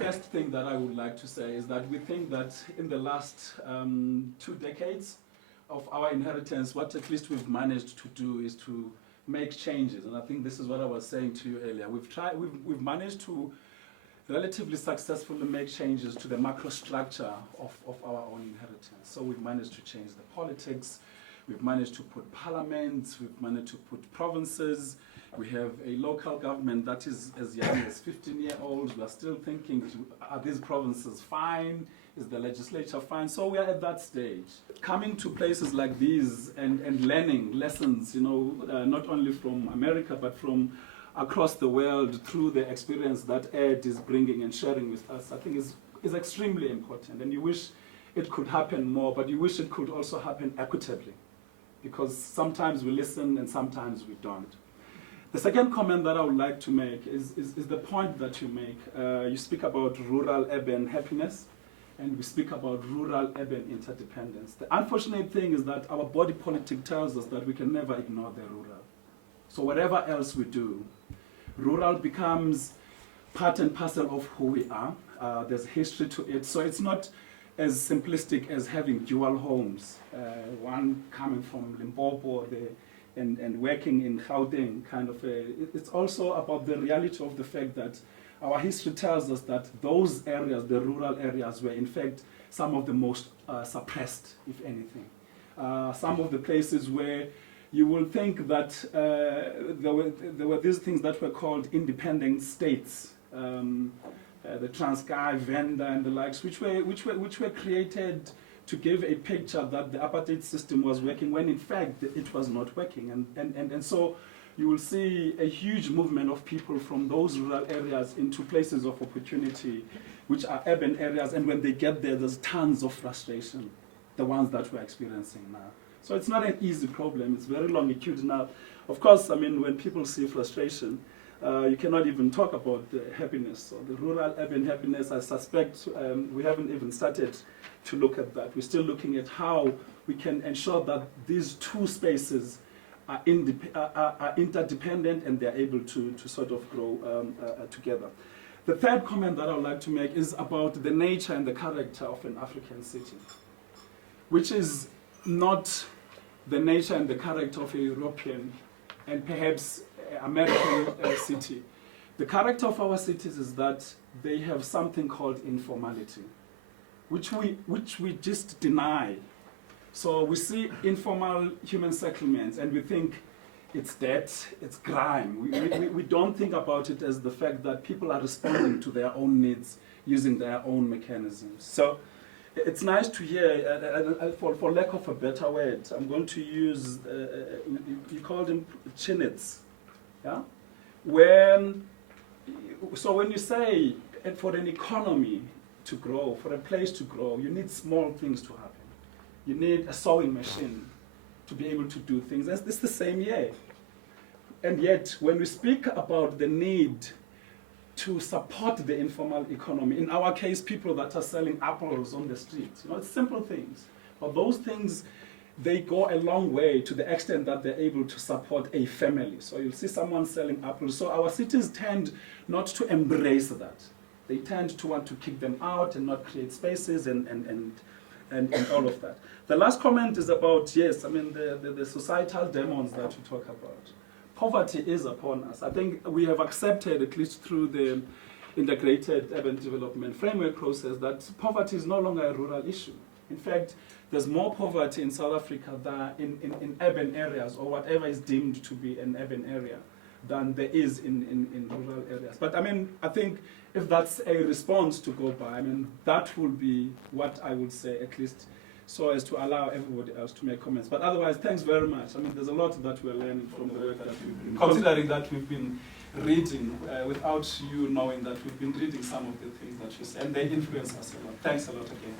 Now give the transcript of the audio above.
first thing that I would like to say is that we think that in the last 2 decades of our inheritance, what at least we've managed to do is to make changes. And I think this is what I was saying to you earlier. We've managed to relatively successfully make changes to the macro structure of our own inheritance. So we've managed to change the politics, we've managed to put parliaments, we've managed to put provinces, we have a local government that is as young as 15-year-olds. We are still thinking, are these provinces fine? Is the legislature fine? So we are at that stage. Coming to places like these and learning lessons, you know, not only from America, but from across the world through the experience that Ed is bringing and sharing with us, I think is extremely important. And you wish it could happen more, but you wish it could also happen equitably, because sometimes we listen and sometimes we don't. The second comment that I would like to make is the point that you make. You speak about rural-urban happiness, and we speak about rural-urban interdependence. The unfortunate thing is that our body politic tells us that we can never ignore the rural. So whatever else we do, rural becomes part and parcel of who we are. There's history to it. So it's not as simplistic as having dual homes, one coming from Limpopo and working in Gauteng, kind of. It's also about the reality of the fact that our history tells us that those areas, the rural areas, were in fact some of the most suppressed, if anything. Some of the places where you will think that there were these things that were called independent states, the Transkei, Venda, and the likes, which were created to give a picture that the apartheid system was working when in fact it was not working. And so you will see a huge movement of people from those rural areas into places of opportunity, which are urban areas, and when they get there, there's tons of frustration, the ones that we're experiencing now. So it's not an easy problem, it's very longitudinal. Of course, I mean, when people see frustration, you cannot even talk about the happiness, or the rural-urban happiness. I suspect we haven't even started to look at that. We're still looking at how we can ensure that these two spaces are interdependent and they're able to sort of grow together. The third comment that I would like to make is about the nature and the character of an African city, which is not the nature and the character of a European and perhaps American city. The character of our cities is that they have something called informality, which we just deny. So we see informal human settlements and we think it's debt, it's crime. We don't think about it as the fact that people are responding to their own needs using their own mechanisms. So it's nice to hear, for lack of a better word, I'm going to use, you call them chinets, yeah? So when you say for an economy to grow, for a place to grow, you need small things to happen. You need a sewing machine to be able to do things. It's the same here. And yet, when we speak about the need to support the informal economy, in our case, people that are selling apples on the streets, you know, it's simple things. But those things, they go a long way to the extent that they're able to support a family. So you'll see someone selling apples. So our cities tend not to embrace that. They tend to want to kick them out and not create spaces and all of that. The last comment is about, yes, I mean, the societal demons that you talk about. Poverty is upon us. I think we have accepted, at least through the integrated urban development framework process, that poverty is no longer a rural issue. In fact, there's more poverty in South Africa than in urban areas, or whatever is deemed to be an urban area, than there is in rural areas. But I mean, I think if that's a response to go by, I mean, that will be what I would say, at least, so as to allow everybody else to make comments. But otherwise, thanks very much. I mean, there's a lot that we're learning from the work that we've been, considering that we've been reading, without you knowing that we've been reading some of the things that you said, and they influence us a lot. Thanks a lot again.